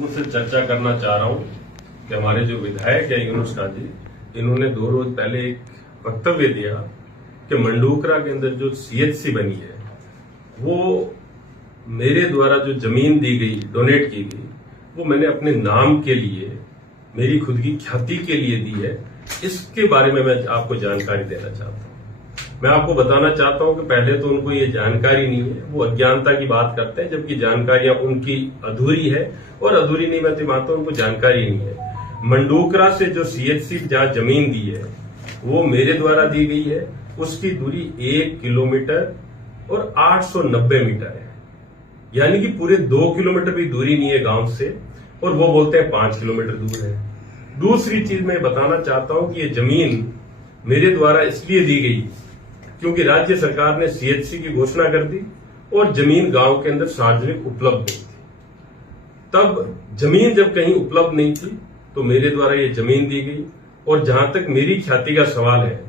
मुझसे चर्चा करना चाह रहा हूं कि हमारे जो विधायक है यूनुस खान जी, इन्होंने 2 रोज पहले एक वक्तव्य दिया कि मंडोकरा के अंदर जो सीएचसी बनी है वो मेरे द्वारा जो जमीन दी गई, डोनेट की गई, वो मैंने अपने नाम के लिए, मेरी खुद की ख्याति के लिए दी है। इसके बारे में मैं आपको जानकारी देना चाहता हूं। मैं आपको बताना चाहता हूं कि पहले तो उनको ये जानकारी नहीं है, वो अज्ञानता की बात करते हैं, जबकि जानकारियां उनकी अधूरी है। और अधूरी नहीं, मैं तो मानता हूं उनको जानकारी नहीं है। मंडोकरा से जो सीएचसी जहां जमीन दी है वो मेरे द्वारा दी गई है। उसकी दूरी 1 किलोमीटर और 890 मीटर है, यानी कि पूरे 2 किलोमीटर भी दूरी नहीं है गांव से, और वो बोलते हैं 5 किलोमीटर दूर है। दूसरी चीज मैं बताना चाहता हूं कि ये जमीन मेरे द्वारा इसलिए दी गई क्योंकि राज्य सरकार ने सीएचसी की घोषणा कर दी और जमीन गांव के अंदर सार्वजनिक उपलब्ध नहीं थी। तब जमीन जब कहीं उपलब्ध नहीं थी तो मेरे द्वारा ये जमीन दी गई। और जहां तक मेरी ख्याति का सवाल है,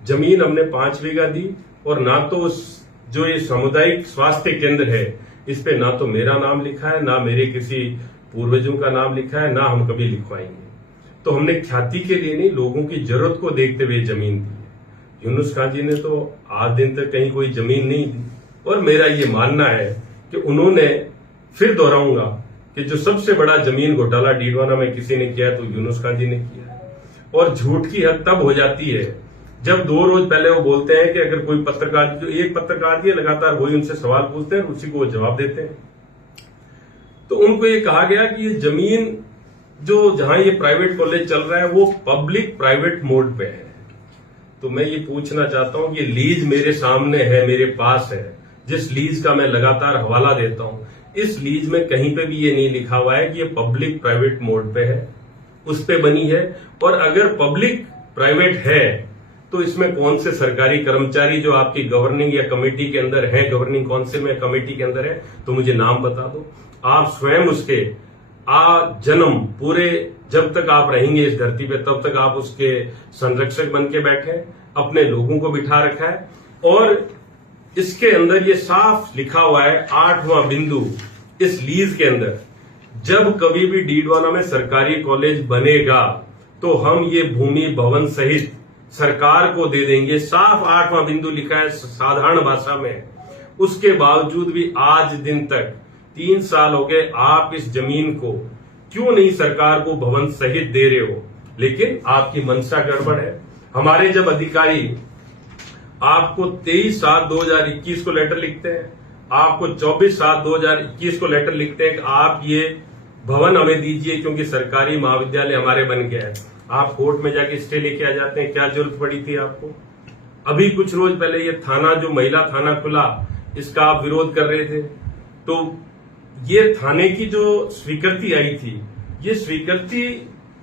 जमीन हमने 5 बीघा दी, और ना तो उस जो ये सामुदायिक स्वास्थ्य केंद्र है इस पे ना तो मेरा नाम लिखा है, ना मेरे किसी पूर्वजों का नाम लिखा है, ना हम कभी लिखवाएंगे। तो हमने ख्याति के लिए नहीं, लोगों की जरूरत को देखते हुए जमीन दी है। यूनुस खान जी ने तो आज दिन तक कहीं कोई जमीन नहीं दी, और मेरा ये मानना है कि उन्होंने, फिर दोहराऊंगा कि जो सबसे बड़ा जमीन घोटाला डीडवाना में किसी ने किया है तो यूनुस खान जी ने किया है। और झूठ की हद तब हो जाती है जब 2 रोज पहले वो बोलते हैं कि अगर कोई पत्रकार, जो एक पत्रकार जी लगातार वही उनसे सवाल पूछते हैं, उसी को वो जवाब देते हैं। तो उनको ये कहा गया कि ये जमीन जो जहां ये प्राइवेट कॉलेज चल रहा है वो पब्लिक प्राइवेट मोड पे है। तो मैं ये पूछना चाहता हूं कि लीज मेरे सामने है, मेरे पास है, जिस लीज का मैं लगातार हवाला देता हूं, इस लीज में कहीं पे भी ये नहीं लिखा हुआ है कि ये पब्लिक प्राइवेट मोड पे है, उस पे बनी है। और अगर पब्लिक प्राइवेट है तो इसमें कौन से सरकारी कर्मचारी जो आपकी गवर्निंग या कमेटी के अंदर है, गवर्निंग काउंसिल में कमेटी के अंदर है, तो मुझे नाम बता दो। आप स्वयं उसके जन्म पूरे, जब तक आप रहेंगे इस धरती पे तब तक आप उसके संरक्षक बन के बैठे, अपने लोगों को बिठा रखा है। और इसके अंदर ये साफ लिखा हुआ है, 8वां बिंदु इस लीज के अंदर, जब कभी भी डीडवाना में सरकारी कॉलेज बनेगा तो हम ये भूमि भवन सहित सरकार को दे देंगे। साफ 8वां बिंदु लिखा है साधारण भाषा में। उसके बावजूद भी आज दिन तक 3 साल हो गए, आप इस जमीन को क्यों नहीं सरकार को भवन सहित दे रहे हो? लेकिन आपकी मंशा गड़बड़ है। हमारे जब अधिकारी आपको 23/7/2021 को लेटर लिखते हैं, आपको 24/7/2021 को लेटर लिखते हैं कि आप ये भवन हमें दीजिए क्योंकि सरकारी महाविद्यालय हमारे बन गया है, आप कोर्ट में जाके स्टे लेके आ जाते हैं। क्या जरूरत पड़ी थी आपको? अभी कुछ रोज पहले ये थाना, जो महिला थाना खुला, इसका आप विरोध कर रहे थे। तो ये थाने की जो स्वीकृति आई थी, ये स्वीकृति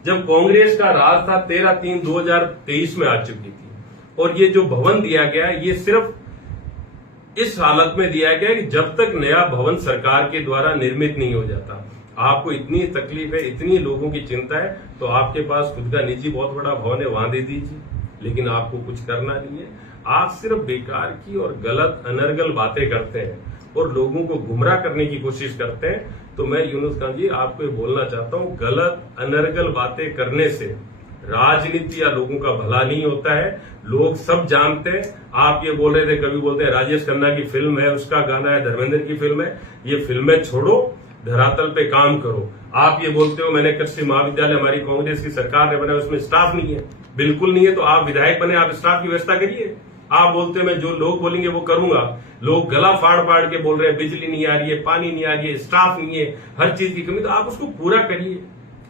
जब कांग्रेस का राज था 13/3/2023 में आ चुकी थी। और ये जो भवन दिया गया ये सिर्फ इस हालत में दिया गया कि जब तक नया भवन सरकार के द्वारा निर्मित नहीं हो जाता। आपको इतनी तकलीफ है, इतनी लोगों की चिंता है, तो आपके पास खुद का निजी बहुत बड़ा भवन है, वहां दे दीजिए। लेकिन आपको कुछ करना नहीं है, आप सिर्फ बेकार की और गलत अनर्गल बातें करते हैं और लोगों को गुमराह करने की कोशिश करते हैं। तो मैं यूनुस खान जी आपको ये बोलना चाहता हूं, गलत अनर्गल बातें करने से राजनीति या लोगों का भला नहीं होता है। लोग सब जानते हैं। आप ये बोल रहे थे, कभी बोलते हैं राजेश खन्ना की फिल्म है, उसका गाना है, धर्मेंद्र की फिल्म है। ये फिल्में छोड़ो, धरातल पे काम करो। आप ये बोलते हो मैंने कृषि महाविद्यालय हमारी कांग्रेस की सरकार ने बनाया, उसमें स्टाफ नहीं है। बिल्कुल नहीं है, तो आप विधायक बने, आप स्टाफ की व्यवस्था करिए। आप बोलते हो मैं जो लोग बोलेंगे वो करूंगा। लोग गला फाड़ फाड़ के बोल रहे हैं बिजली नहीं आ रही है, पानी नहीं आ रही है, स्टाफ नहीं है, हर चीज की कमी, तो आप उसको पूरा करिए,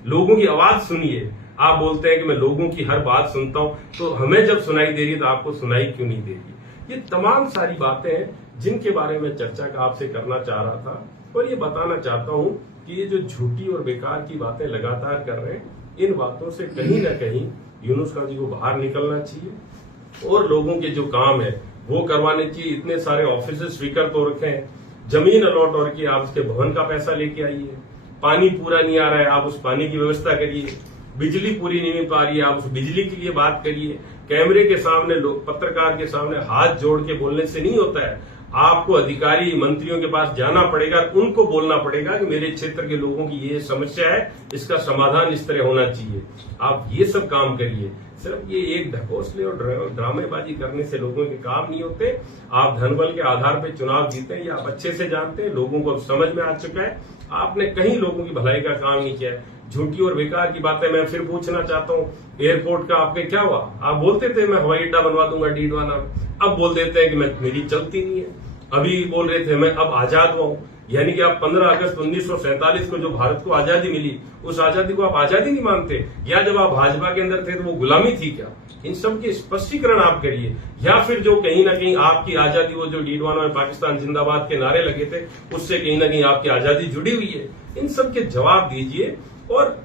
लोगों की आवाज सुनिए। आप बोलते हैं कि मैं लोगों की हर बात सुनता हूं, तो हमें जब सुनाई दे रही है तो आपको सुनाई क्यों नहीं दे रही? ये तमाम सारी बातें हैं जिनके बारे में चर्चा का आपसे करना चाह रहा था। और ये बताना चाहता हूं कि ये जो झूठी और बेकार की बातें लगातार कर रहे हैं, इन बातों से कहीं ना कहीं यूनुस खान जी को बाहर निकलना चाहिए और लोगों के जो काम है वो करवाने चाहिए। इतने सारे ऑफिस स्वीकृत हो रखे हैं, जमीन अलॉट हो रखी है, आप उसके भवन का पैसा लेके आइए। पानी पूरा नहीं आ रहा है, आप उस पानी की व्यवस्था करिए। बिजली पूरी नहीं मिल पा रही है, आप उस बिजली के लिए बात करिए। कैमरे के सामने, लोग पत्रकार के सामने हाथ जोड़ के बोलने से नहीं होता है। आपको अधिकारी मंत्रियों के पास जाना पड़ेगा, उनको बोलना पड़ेगा कि मेरे क्षेत्र के लोगों की ये समस्या है, इसका समाधान इस तरह होना चाहिए। आप ये सब काम करिए। सिर्फ ये एक ढकोसले और ड्रामेबाजी करने से लोगों के काम नहीं होते। आप धनबल के आधार पर चुनाव जीते हैं, ये आप अच्छे से जानते हैं, लोगों को अब समझ में आ चुका है। आपने कहीं लोगों की भलाई का काम नहीं किया है। झूठी और बेकार की बातें मैं फिर पूछना चाहता हूँ, एयरपोर्ट का आपके क्या हुआ? आप बोलते थे मैं हवाई अड्डा बनवा दूंगा डीडवाना में, अब बोल देते हैं कि मैं मेरी चलती नहीं है। अभी बोल रहे थे मैं अब आजाद हुआ हूं, यानी कि आप 15 अगस्त 1947 को जो भारत को आजादी मिली, उस आजादी को आप आजादी नहीं मानते, या जब आप भाजपा के अंदर थे तो वो गुलामी थी क्या? इन सब के स्पष्टीकरण आप करिए। या फिर जो कहीं ना कहीं आपकी आजादी, वो जो डीडवाना में पाकिस्तान जिंदाबाद के नारे लगे थे, उससे कहीं ना कहीं आपकी आजादी जुड़ी हुई है, इन सब के जवाब दीजिए। और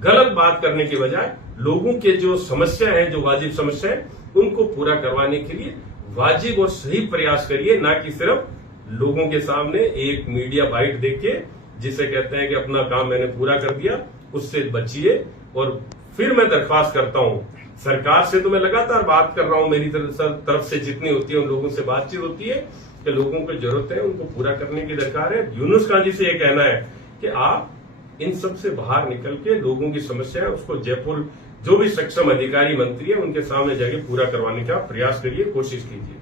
गलत बात करने के बजाय लोगों के जो समस्या है, जो वाजिब समस्या है, उनको पूरा करवाने के लिए वाजिब और सही प्रयास करिए, ना कि सिर्फ लोगों के सामने एक मीडिया बाइट देके जिसे कहते हैं कि अपना काम मैंने पूरा कर दिया, उससे बचिए। और फिर मैं दरख्वास्त करता हूं सरकार से, तो मैं लगातार बात कर रहा हूं, मेरी तरफ से जितनी होती है उन लोगों से बातचीत होती है कि लोगों को जरूरत है, उनको पूरा करने की दरकार है। यूनुस खान जी से यह कहना है कि आप इन सब से बाहर निकल के लोगों की समस्या है उसको जयपुर जो भी सक्षम अधिकारी मंत्री है उनके सामने जाके पूरा करवाने का प्रयास करिए, कोशिश कीजिए।